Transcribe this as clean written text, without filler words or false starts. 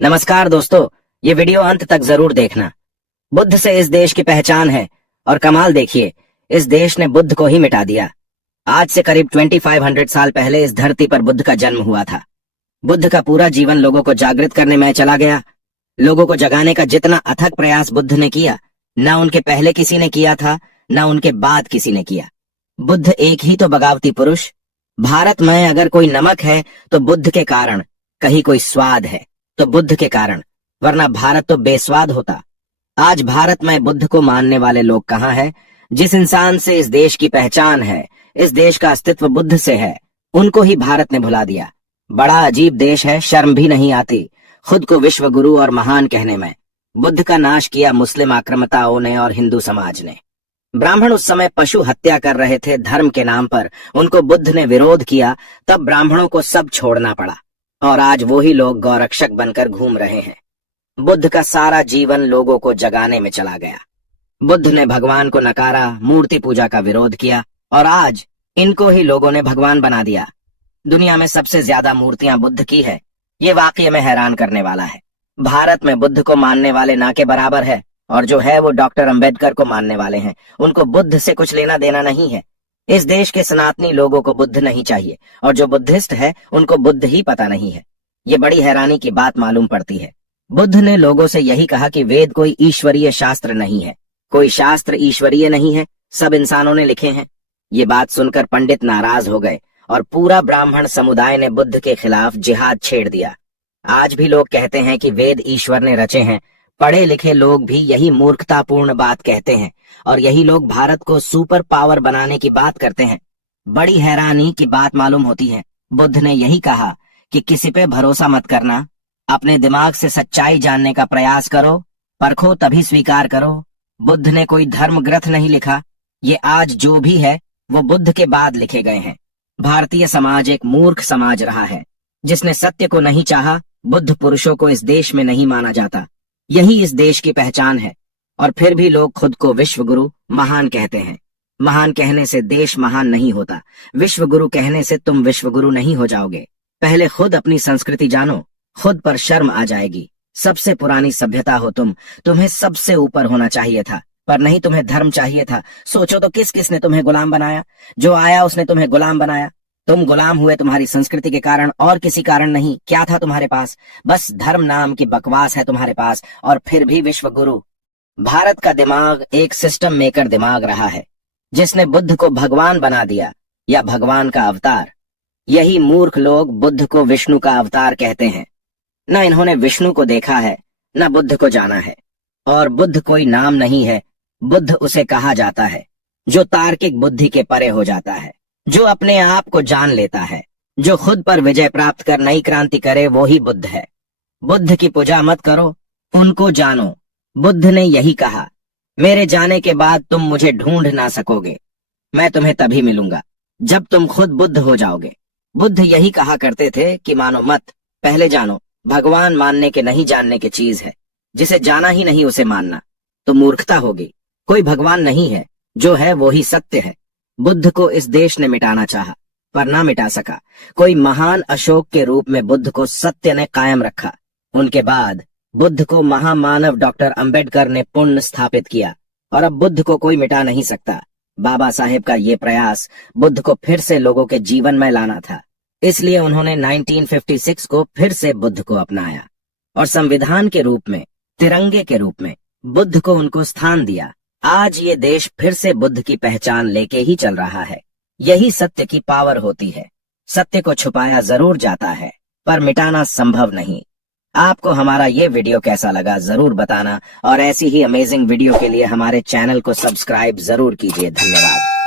नमस्कार दोस्तों, ये वीडियो अंत तक जरूर देखना। बुद्ध से इस देश की पहचान है और कमाल देखिए, इस देश ने बुद्ध को ही मिटा दिया। आज से करीब 2500 साल पहले इस धरती पर बुद्ध का जन्म हुआ था। बुद्ध का पूरा जीवन लोगों को जागृत करने में चला गया। लोगों को जगाने का जितना अथक प्रयास बुद्ध ने किया, न उनके पहले किसी ने किया था, न उनके बाद किसी ने किया। बुद्ध एक ही तो बगावती पुरुष। भारत में अगर कोई नमक है तो बुद्ध के कारण, कहीं कोई स्वाद है तो बुद्ध के कारण, वरना भारत तो बेस्वाद होता। आज भारत में बुद्ध को मानने वाले लोग कहाँ हैं? जिस इंसान से इस देश की पहचान है, इस देश का अस्तित्व बुद्ध से है, उनको ही भारत ने भुला दिया। बड़ा अजीब देश है, शर्म भी नहीं आती खुद को विश्व गुरु और महान कहने में। बुद्ध का नाश किया मुस्लिम आक्रामकताओं ने और हिंदू समाज ने। ब्राह्मण उस समय पशु हत्या कर रहे थे धर्म के नाम पर, उनको बुद्ध ने विरोध किया, तब ब्राह्मणों को सब छोड़ना पड़ा और आज वही लोग गौरक्षक बनकर घूम रहे हैं। बुद्ध का सारा जीवन लोगों को जगाने में चला गया। बुद्ध ने भगवान को नकारा, मूर्ति पूजा का विरोध किया और आज इनको ही लोगों ने भगवान बना दिया। दुनिया में सबसे ज्यादा मूर्तियां बुद्ध की है, ये वाकई में हैरान करने वाला है। भारत में बुद्ध को मानने वाले ना के बराबर है, और जो है वो डॉक्टर अंबेडकर को मानने वाले हैं। उनको बुद्ध से कुछ लेना देना नहीं है। इस देश के सनातनी लोगों को बुद्ध नहीं चाहिए, और जो बुद्धिस्ट है उनको बुद्ध ही पता नहीं है। ये बड़ी हैरानी की बात मालूम पड़ती है। बुद्ध ने लोगों से यही कहा कि वेद कोई ईश्वरीय शास्त्र नहीं है, कोई शास्त्र ईश्वरीय नहीं है, सब इंसानों ने लिखे हैं। ये बात सुनकर पंडित नाराज हो गए और पूरा ब्राह्मण समुदाय ने बुद्ध के खिलाफ जिहाद छेड़ दिया। आज भी लोग कहते हैं कि वेद ईश्वर ने रचे हैं। पढ़े लिखे लोग भी यही मूर्खतापूर्ण बात कहते हैं और यही लोग भारत को सुपर पावर बनाने की बात करते हैं। बड़ी हैरानी की बात मालूम होती है। बुद्ध ने यही कहा कि किसी पे भरोसा मत करना, अपने दिमाग से सच्चाई जानने का प्रयास करो, परखो तभी स्वीकार करो। बुद्ध ने कोई धर्म ग्रंथ नहीं लिखा, ये आज जो भी है वो बुद्ध के बाद लिखे गए हैं। भारतीय समाज एक मूर्ख समाज रहा है, जिसने सत्य को नहीं चाहा। बुद्ध पुरुषों को इस देश में नहीं माना जाता, यही इस देश की पहचान है। और फिर भी लोग खुद को विश्व गुरु महान कहते हैं। महान कहने से देश महान नहीं होता, विश्व गुरु कहने से तुम विश्व गुरु नहीं हो जाओगे। पहले खुद अपनी संस्कृति जानो, खुद पर शर्म आ जाएगी। सबसे पुरानी सभ्यता हो तुम, तुम्हें सबसे ऊपर होना चाहिए था, पर नहीं, तुम्हें धर्म चाहिए था। सोचो तो किस किस ने तुम्हें गुलाम बनाया? जो आया उसने तुम्हें गुलाम बनाया। तुम गुलाम हुए तुम्हारी संस्कृति के कारण, और किसी कारण नहीं। क्या था तुम्हारे पास? बस धर्म नाम की बकवास है तुम्हारे पास, और फिर भी विश्व गुरु। भारत का दिमाग एक सिस्टम मेकर दिमाग रहा है, जिसने बुद्ध को भगवान बना दिया या भगवान का अवतार। यही मूर्ख लोग बुद्ध को विष्णु का अवतार कहते हैं। न इन्होंने विष्णु को देखा है, न बुद्ध को जाना है। और बुद्ध कोई नाम नहीं है, बुद्ध उसे कहा जाता है जो तार्किक बुद्धि के परे हो जाता है, जो अपने आप को जान लेता है, जो खुद पर विजय प्राप्त कर नई क्रांति करे, वो ही बुद्ध है। बुद्ध की पूजा मत करो, उनको जानो। बुद्ध ने यही कहा, मेरे जाने के बाद तुम मुझे ढूंढ ना सकोगे, मैं तुम्हें तभी मिलूंगा जब तुम खुद बुद्ध हो जाओगे। बुद्ध यही कहा करते थे कि मानो मत, पहले जानो। भगवान मानने के नहीं जानने की चीज है, जिसे जाना ही नहीं उसे मानना तो मूर्खता होगी। कोई भगवान नहीं है, जो है वो ही सत्य है। बुद्ध को इस देश ने मिटाना चाहा, पर ना मिटा सका। कोई महान अशोक के रूप में बुद्ध को सत्य ने कायम रखा। उनके बाद बुद्ध को महामानव डॉक्टर अंबेडकर ने पुण्य स्थापित किया, और अब बुद्ध को कोई मिटा नहीं सकता। बाबा साहेब का ये प्रयास बुद्ध को फिर से लोगों के जीवन में लाना था, इसलिए उन्होंने 1956 को फिर से बुद्ध को अपनाया और संविधान के रूप में, तिरंगे के रूप में बुद्ध को उनको स्थान दिया। आज ये देश फिर से बुद्ध की पहचान लेके ही चल रहा है। यही सत्य की पावर होती है। सत्य को छुपाया जरूर जाता है, पर मिटाना संभव नहीं। आपको हमारा ये वीडियो कैसा लगा जरूर बताना, और ऐसी ही अमेजिंग वीडियो के लिए हमारे चैनल को सब्सक्राइब जरूर कीजिए। धन्यवाद।